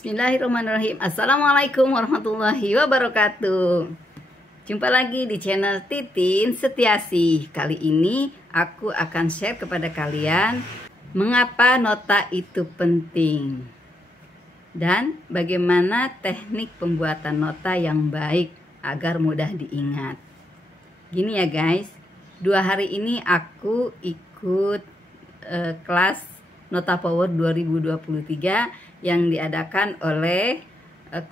Bismillahirrahmanirrahim. Assalamualaikum warahmatullahi wabarakatuh. Jumpa lagi di channel Titin Setiasih. Kali ini aku akan share kepada kalian mengapa nota itu penting dan bagaimana teknik pembuatan nota yang baik agar mudah diingat. Gini ya guys, 2 hari ini aku ikut kelas Nota Power 2023 yang diadakan oleh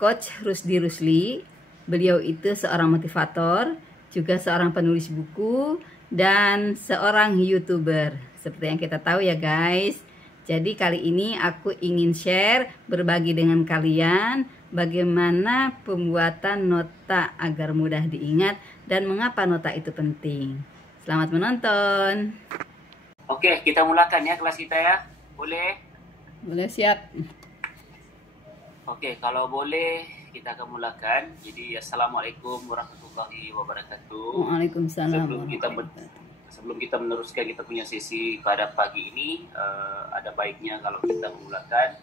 Coach Rusdi Rusli. Beliau itu seorang motivator, juga seorang penulis buku, dan seorang YouTuber. Seperti yang kita tahu ya guys. Jadi kali ini aku ingin share, berbagi dengan kalian bagaimana pembuatan nota agar mudah diingat dan mengapa nota itu penting. Selamat menonton. Oke, kita mulakan ya kelas kita ya. Boleh? Boleh, siap. Oke, kalau boleh kita akan mulakan. Jadi Assalamualaikum warahmatullahi wabarakatuh. Waalaikumsalam. Sebelum kita meneruskan kita punya sesi pada pagi ini, ada baiknya kalau kita memulakan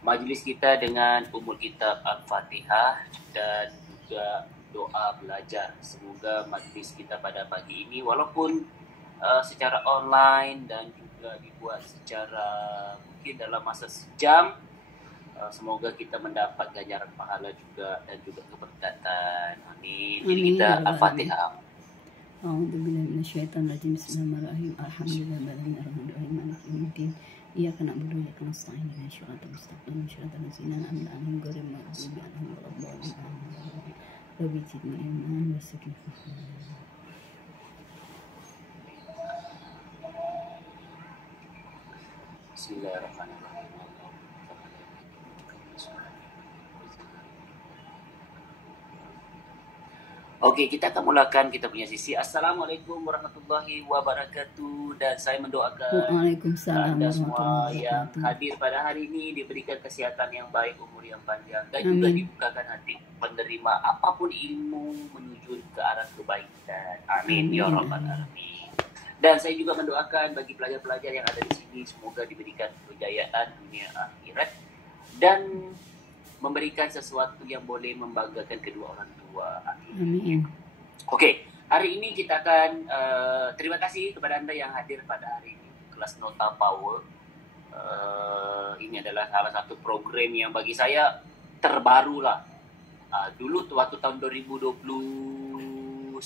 majlis kita dengan umul kitab Al-Fatihah dan juga doa belajar. Semoga majlis kita pada pagi ini walaupun secara online dan juga dibuat secara mungkin dalam masa sejam, semoga kita mendapat ganjaran pahala juga dan juga keberkatan. Amin. Jadi kita Al-Fatihah. A'udzubillahi minasyaitonirrajim. Bismillahirrahmanirrahim. Alhamdulillahirrahmanirrahim. Maliki yaumiddin. Iyyaka na'budu wa iyyaka nasta'in. Ihdinas siratal mustaqim. Siratal ladzina an'amta 'alaihim ghairil maghdubi 'alaihim waladdallin. Rabbi zidni ilman warzuqni fahma. Bismillahirrahmanirrahim. Oke, kita akan mulakan kita punya sesi. Assalamualaikum warahmatullahi wabarakatuh. Dan saya mendoakan Anda semua yang hadir pada hari ini diberikan kesihatan yang baik, umur yang panjang, dan juga dibukakan hati menerima apapun ilmu menuju ke arah kebaikan. Amin ya rabbal alamin. Dan saya juga mendoakan bagi pelajar-pelajar yang ada di sini semoga diberikan kejayaan dunia akhirat dan memberikan sesuatu yang boleh membanggakan kedua orang tua. Amin. Oke, hari ini kita akan terima kasih kepada Anda yang hadir pada hari ini kelas Nota Power. Ini adalah salah satu program yang bagi saya terbaru lah. Dulu waktu tahun 2019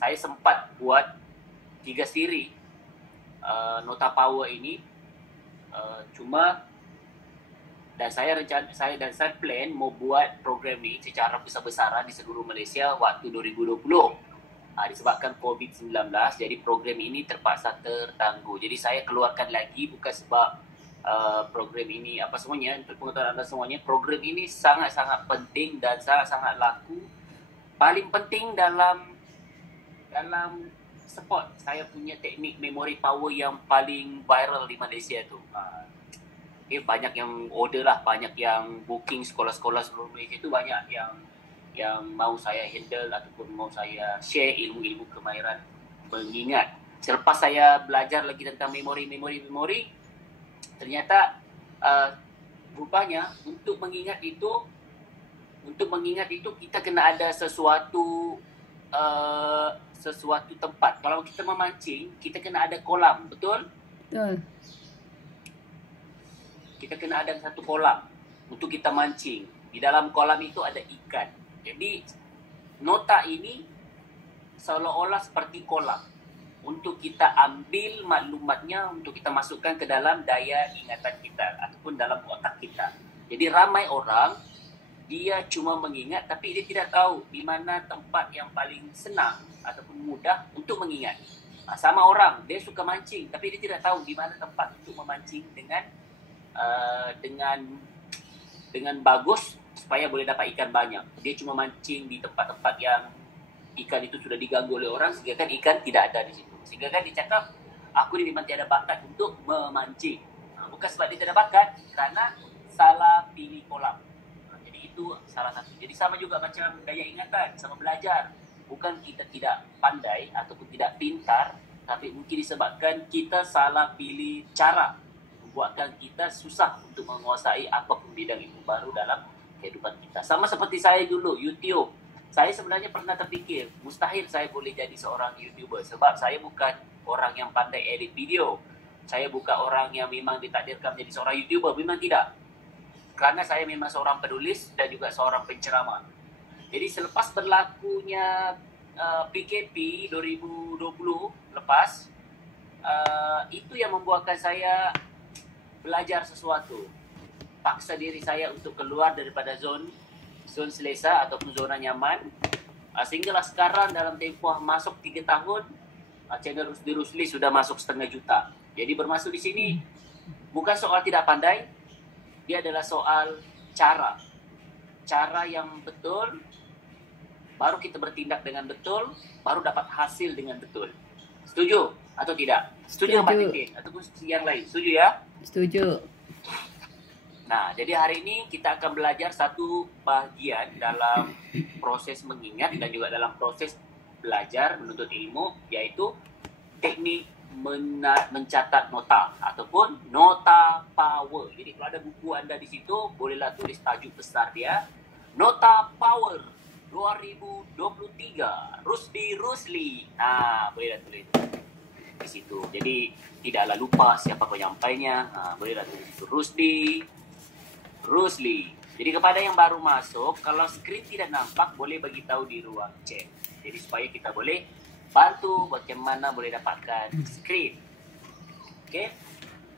saya sempat buat 3 siri Nota Power ini, cuma dan saya plan mau buat program ini secara besar-besaran di seluruh Malaysia waktu 2020. Disebabkan COVID-19, jadi program ini terpaksa tertangguh. Jadi saya keluarkan lagi bukan sebab program ini apa semuanya, untuk pengetahuan anda semuanya, program ini sangat-sangat penting dan sangat-sangat laku. Paling penting dalam support saya punya teknik memory power yang paling viral di Malaysia tu. Banyak yang order lah, banyak yang booking sekolah-sekolah seluruh Malaysia itu, banyak yang mau saya handle ataupun mau saya share ilmu-ilmu kemahiran mengingat. Selepas saya belajar lagi tentang memori, ternyata rupanya untuk mengingat itu kita kena ada sesuatu tempat. Kalau kita memancing, kita kena ada kolam, betul? Betul. Kita kena ada satu kolam untuk kita mancing. Di dalam kolam itu ada ikan. Jadi nota ini seolah-olah seperti kolam untuk kita ambil maklumatnya, untuk kita masukkan ke dalam daya ingatan kita ataupun dalam otak kita. Jadi ramai orang dia cuma mengingat tapi dia tidak tahu di mana tempat yang paling senang ataupun mudah untuk mengingat. Sama orang, dia suka mancing tapi dia tidak tahu di mana tempat untuk memancing dengan bagus supaya boleh dapat ikan banyak. Dia cuma mancing di tempat-tempat yang ikan itu sudah diganggu oleh orang sehingga kan ikan tidak ada di situ. Sehingga kan dia cakap, aku ini memang tiada bakat untuk memancing. Bukan sebab dia tidak bakat, karena salah pilih kolam. Jadi itu salah satu. Jadi sama juga macam daya ingatan, sama belajar. Bukan kita tidak pandai ataupun tidak pintar, tapi mungkin disebabkan kita salah pilih cara membuatkan kita susah untuk menguasai apapun bidang ilmu baru dalam kehidupan kita. Sama seperti saya dulu, YouTube. Saya sebenarnya pernah terpikir, mustahil saya boleh jadi seorang YouTuber. Sebab saya bukan orang yang pandai edit video. Saya bukan orang yang memang ditakdirkan menjadi seorang YouTuber. Memang tidak. Karena saya memang seorang penulis dan juga seorang penceramah. Jadi selepas berlakunya PKP 2020 lepas, itu yang membuatkan saya belajar sesuatu. Paksa diri saya untuk keluar daripada zon selesa ataupun zona nyaman, sehinggalah sekarang dalam tempoh masuk 3 tahun, channel Rusdi sudah masuk 500 juta. Jadi bermaksud di sini bukan soal tidak pandai, dia adalah soal cara yang betul, baru kita bertindak dengan betul, baru dapat hasil dengan betul. Setuju atau tidak? Setuju Mbak Titin? Ataupun yang lain? Setuju ya? Setuju. Nah, jadi hari ini kita akan belajar satu bagian dalam proses mengingat dan juga dalam proses belajar menuntut ilmu, yaitu teknik mencatat nota ataupun nota power. Jadi kalau ada buku Anda di situ, bolehlah tulis tajuk besar dia, Nota Power 2023 Rusdi Rusli. Nah, bolehlah tulis di situ. Jadi tidaklah lupa siapa penyampainya. Bolehlah tulis itu Rusli. Jadi kepada yang baru masuk, kalau skrip tidak nampak, boleh bagi tahu di ruang chat. Jadi supaya kita boleh bantu bagaimana boleh dapatkan skrip. Okey.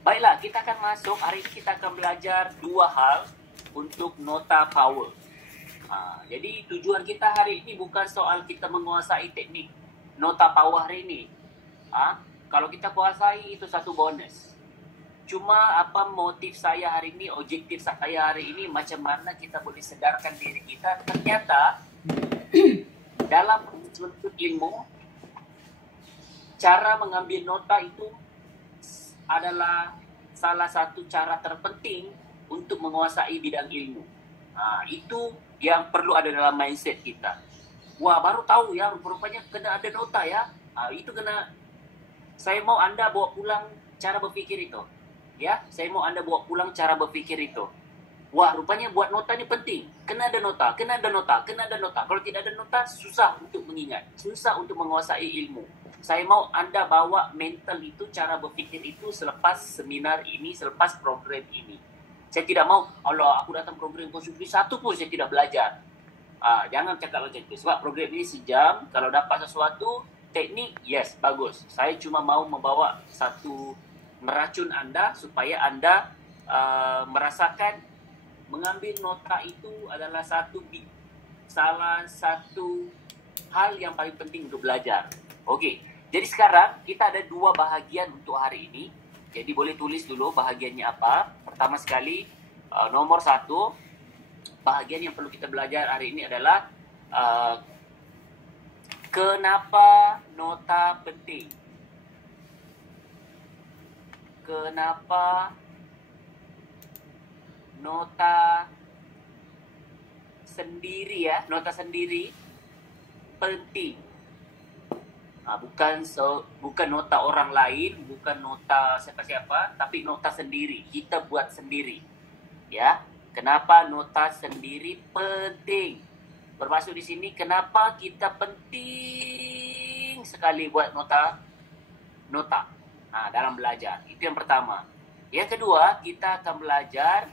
Baiklah, kita akan masuk. Hari ini kita akan belajar 2 hal untuk nota power. Jadi tujuan kita hari ini bukan soal kita menguasai teknik nota power hari ini. Kalau kita kuasai itu satu bonus. Cuma apa motif saya hari ini, objektif saya hari ini, macam mana kita boleh sedarkan diri kita. Ternyata dalam menuntut ilmu, cara mengambil nota itu adalah salah satu cara terpenting untuk menguasai bidang ilmu. Itu yang perlu ada dalam mindset kita. Wah, baru tahu ya, rupanya kena ada nota ya. Itu kena, saya mau Anda bawa pulang cara berpikir itu. Ya, saya mau Anda bawa pulang cara berpikir itu. Wah, rupanya buat nota ini penting. Kena ada nota. Kalau tidak ada nota, susah untuk mengingat. Susah untuk menguasai ilmu. Saya mau Anda bawa mental itu, cara berpikir itu selepas seminar ini, selepas program ini. Saya tidak mau, Allah, aku datang program konsultasi 1 pun saya tidak belajar. Jangan cakap macam itu. Sebab program ini sejam, kalau dapat sesuatu, teknik, yes, bagus. Saya cuma mau membawa satu meracun Anda supaya Anda merasakan mengambil nota itu adalah salah satu hal yang paling penting untuk belajar. Okey, jadi sekarang kita ada 2 bahagian untuk hari ini. Jadi boleh tulis dulu bahagiannya apa. Pertama sekali, nomor 1, bahagian yang perlu kita belajar hari ini adalah kenapa nota penting. Kenapa nota sendiri nota sendiri penting. Bukan nota orang lain, bukan nota siapa-siapa, tapi nota sendiri. Kita buat sendiri. Ya. Kenapa nota sendiri penting? Bermaksud di sini kenapa kita penting sekali buat nota dalam belajar. Itu yang pertama. Yang kedua, kita akan belajar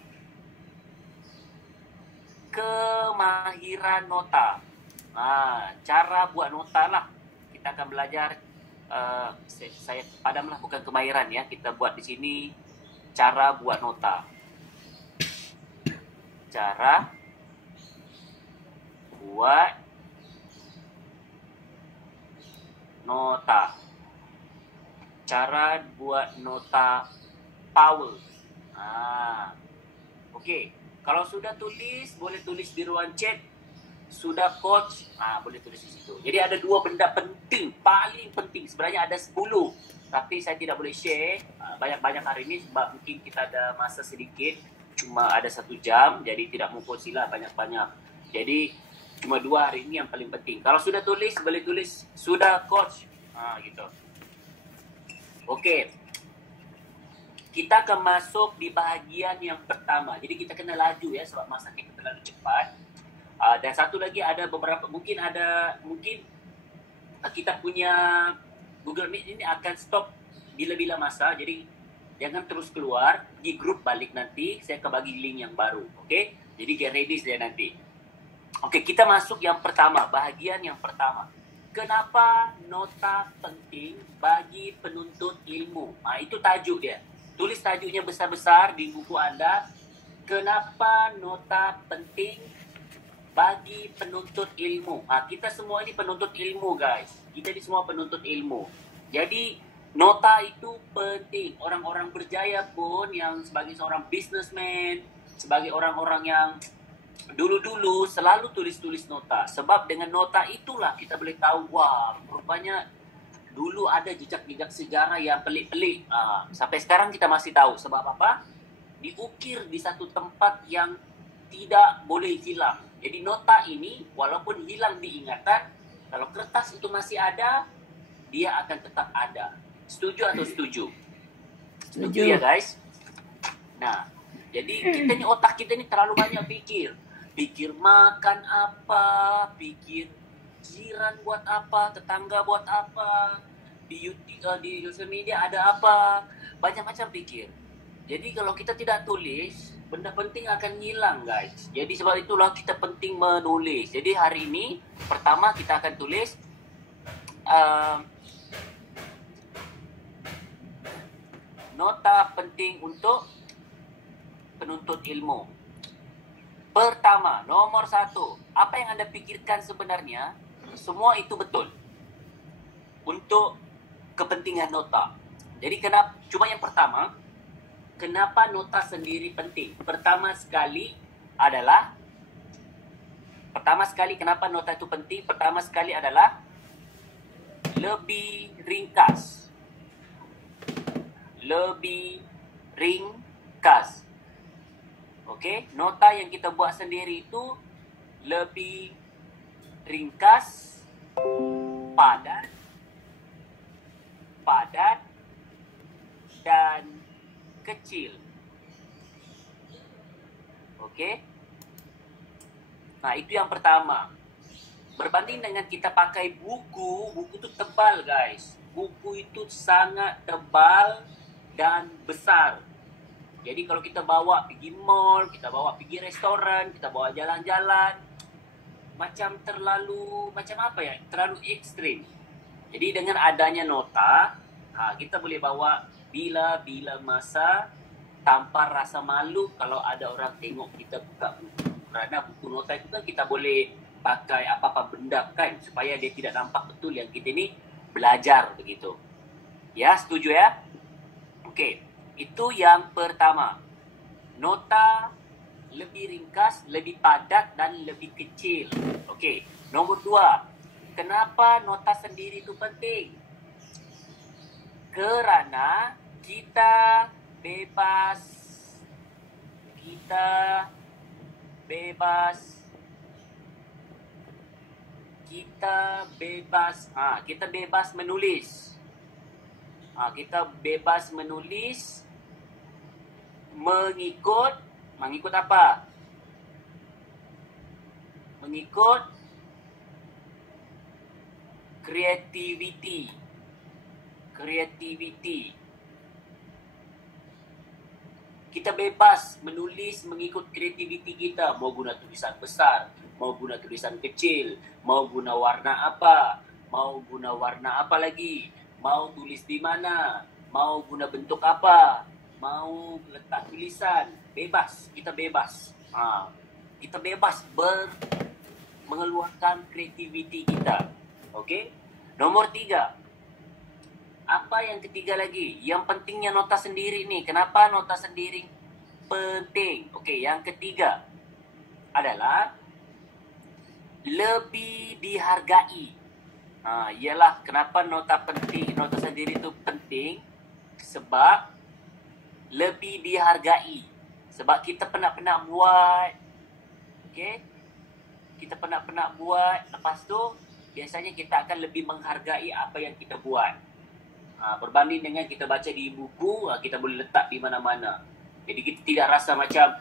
kemahiran nota. Cara buat nota lah. Kita akan belajar, saya padamlah, bukan kemahiran ya. Kita buat di sini cara buat nota. Cara buat nota. Cara buat nota power. Okey. Kalau sudah tulis, boleh tulis di ruang chat. Sudah coach, boleh tulis di situ. Jadi ada 2 benda penting, paling penting. Sebenarnya ada 10, tapi saya tidak boleh share banyak-banyak hari ini sebab mungkin kita ada masa sedikit, cuma ada 1 jam, jadi tidak mau sila banyak-banyak. Jadi cuma 2 hari ini yang paling penting. Kalau sudah tulis, boleh tulis sudah coach, gitu. Okey. kita akan masuk di bahagian yang pertama. Jadi kita kena laju ya, sebab masa kita terlalu cepat. Dan satu lagi ada beberapa, mungkin kita punya Google Meet ini akan stop bila-bila masa. Jadi jangan terus keluar, di grup balik nanti. Saya akan bagi link yang baru. Okay? Jadi get ready saja nanti. Okay, kita masuk yang pertama, bahagian yang pertama. Kenapa nota penting bagi penuntut ilmu? Itu tajuk dia. Tulis tajuknya besar-besar di buku anda. Kenapa nota penting bagi penuntut ilmu? Kita semua ini penuntut ilmu, guys. Kita ini semua penuntut ilmu. Jadi, nota itu penting. Orang-orang berjaya pun yang sebagai seorang businessman, sebagai orang-orang yang dulu-dulu selalu tulis-tulis nota. Sebab dengan nota itulah kita boleh tahu, wah, rupanya dulu ada jejak-jejak sejarah yang pelik-pelik. Sampai sekarang kita masih tahu. Sebab apa? Diukir di satu tempat yang tidak boleh hilang. Jadi nota ini walaupun hilang diingatan, kalau kertas itu masih ada, dia akan tetap ada. Setuju atau setuju? Setuju ya guys? Nah, jadi kita ni, otak kita ni terlalu banyak pikir. Pikir makan apa, pikir jiran buat apa, tetangga buat apa, di YouTube, di sosial media ada apa, banyak macam pikir. Jadi kalau kita tidak tulis, benda penting akan hilang guys. Jadi sebab itulah kita penting menulis. Jadi hari ini pertama kita akan tulis nota penting untuk penuntut ilmu. Pertama, nomor 1, apa yang anda pikirkan sebenarnya semua itu betul untuk kepentingan nota. Jadi cuma yang pertama, kenapa nota sendiri penting? Pertama sekali kenapa nota itu penting? Pertama sekali adalah lebih ringkas. Lebih ringkas. Okey, nota yang kita buat sendiri itu lebih ringkas, padat dan kecil. Okey. Nah, itu yang pertama. Berbanding dengan kita pakai buku itu tebal, guys. Buku itu sangat tebal dan besar. Jadi kalau kita bawa pergi mall, kita bawa pergi restoran, kita bawa jalan-jalan, terlalu ekstrim. Jadi dengan adanya nota, kita boleh bawa bila-bila masa tanpa rasa malu kalau ada orang tengok kita buka buku. Kerana buku nota itu kan kita boleh pakai apa-apa benda kan, supaya dia tidak nampak betul yang kita ni belajar begitu. Ya, setuju ya? Okey. Itu yang pertama. Nota lebih ringkas, lebih padat dan lebih kecil. Okey. Nombor 2. Kenapa nota sendiri itu penting? Kerana kita bebas menulis. Kita bebas menulis mengikut apa? Mengikut kreativiti. Kita bebas menulis mengikut kreativiti kita. Mau guna tulisan besar, mau guna tulisan kecil, mau guna warna apa, mau guna warna apa lagi, mau tulis di mana, mau guna bentuk apa, mau letak tulisan. Bebas, kita bebas. Kita bebas mengeluarkan kreativiti kita. Okey? Nomor 3. Apa yang ketiga lagi? Yang pentingnya nota sendiri ni. Kenapa nota sendiri penting? Okey, yang ketiga adalah lebih dihargai. Ialah kenapa nota sendiri itu penting? Sebab lebih dihargai. Sebab kita pernah buat. Okey? Kita pernah buat. Lepas tu biasanya kita akan lebih menghargai apa yang kita buat. Berbanding dengan kita baca di buku, kita boleh letak di mana-mana. Jadi kita tidak rasa macam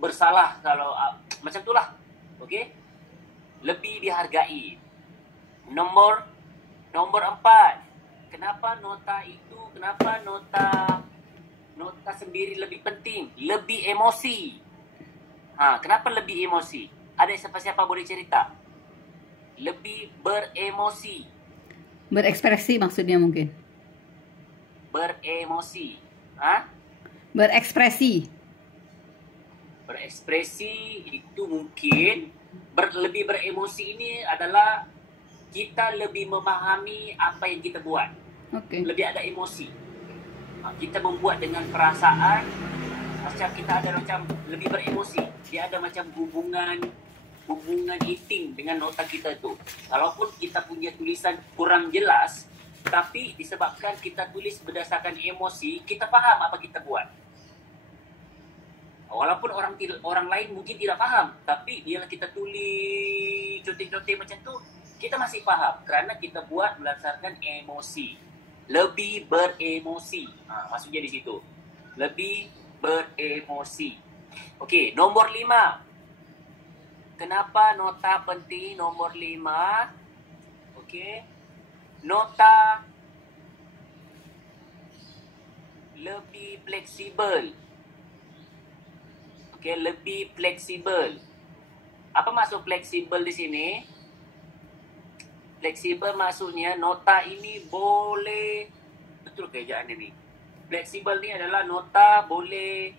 bersalah kalau macam itulah. Okey? Lebih dihargai. Nombor 4. Kenapa nota sendiri lebih penting, lebih emosi? Kenapa lebih emosi? Ada siapa-siapa boleh cerita? Lebih beremosi. Berekspresi maksudnya mungkin. Beremosi. Berekspresi. Berekspresi itu mungkin lebih beremosi ini adalah kita lebih memahami apa yang kita buat. Lebih ada emosi. Kita membuat dengan perasaan, macam kita ada macam lebih beremosi. Dia ada macam hubungan eating dengan nota kita tu. Walaupun kita punya tulisan kurang jelas, tapi disebabkan kita tulis berdasarkan emosi, kita faham apa kita buat. Walaupun orang lain mungkin tidak faham, tapi bila kita tulis contoh-contoh macam tu, kita masih faham kerana kita buat berdasarkan emosi. Lebih beremosi. Maksudnya di situ. Lebih beremosi. Okey, nombor 5. Kenapa nota penting? Nombor 5. Okey. Nota lebih fleksibel. Okey, lebih fleksibel. Apa maksud fleksibel di sini? Fleksibel maksudnya nota ini boleh, betul ke ejaan ini? Fleksibel ni adalah nota boleh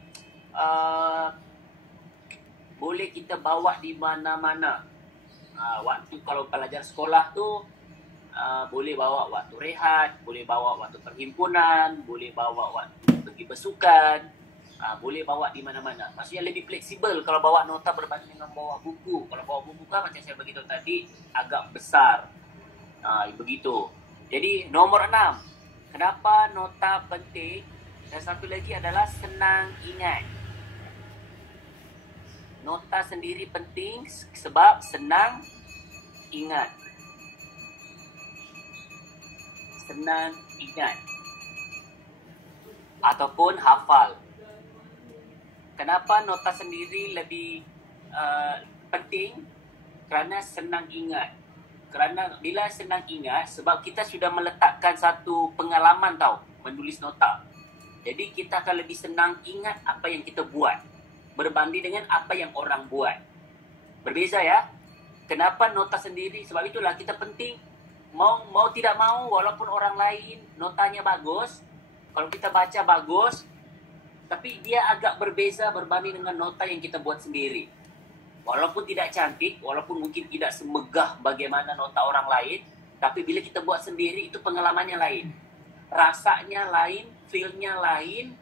kita bawa di mana-mana. Waktu kalau pelajar sekolah tu boleh bawa waktu rehat, boleh bawa waktu perhimpunan, boleh bawa waktu pergi bersukan, boleh bawa di mana-mana. Maksudnya lebih fleksibel kalau bawa nota berbanding dengan bawa buku. Kalau bawa buku kan macam saya beritahu tadi agak besar. Begitu. Jadi nombor 6. Kenapa nota penting? Dan satu lagi adalah senang ingat. Nota sendiri penting sebab senang ingat. Senang ingat ataupun hafal. Kenapa nota sendiri lebih penting? Kerana senang ingat. Kerana bila senang ingat, sebab kita sudah meletakkan satu pengalaman menulis nota. Jadi kita akan lebih senang ingat apa yang kita buat berbanding dengan apa yang orang buat. Berbeza ya. Kenapa nota sendiri? Sebab itulah kita penting mau tidak mau, walaupun orang lain notanya bagus, kalau kita baca bagus, tapi dia agak berbeza berbanding dengan nota yang kita buat sendiri. Walaupun tidak cantik, walaupun mungkin tidak semegah bagaimana nota orang lain, tapi bila kita buat sendiri itu pengalamannya lain. Rasanya lain, feel-nya lain,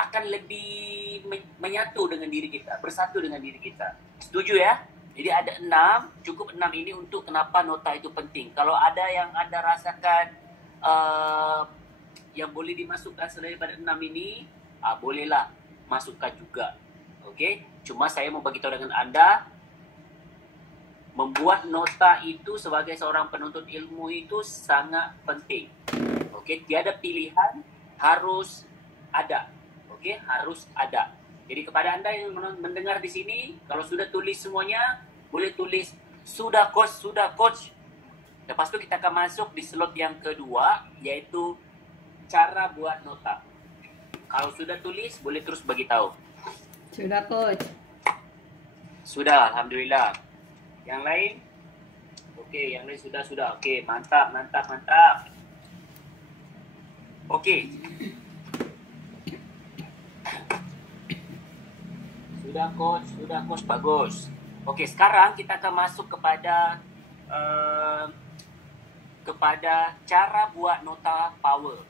akan lebih menyatu dengan diri kita, bersatu dengan diri kita. Setuju ya? Jadi ada 6, cukup 6 ini untuk kenapa nota itu penting. Kalau ada yang anda rasakan yang boleh dimasukkan selain daripada 6 ini, bolehlah masukkan juga. Okey? Cuma saya mau bagi tahu dengan anda, membuat nota itu sebagai seorang penuntut ilmu itu sangat penting. Okey, tiada pilihan, harus ada. Okey, harus ada. Jadi kepada anda yang mendengar di sini, kalau sudah tulis semuanya, boleh tulis sudah coach. Lepas tu kita akan masuk di slot yang kedua, iaitu cara buat nota. Kalau sudah tulis, boleh terus bagi tahu. Sudah coach. Sudah, alhamdulillah. Yang lain? Okey, yang lain sudah. Okey, mantap. Okey. Sudah coach, bagus. Okey, sekarang kita akan masuk kepada cara buat nota power.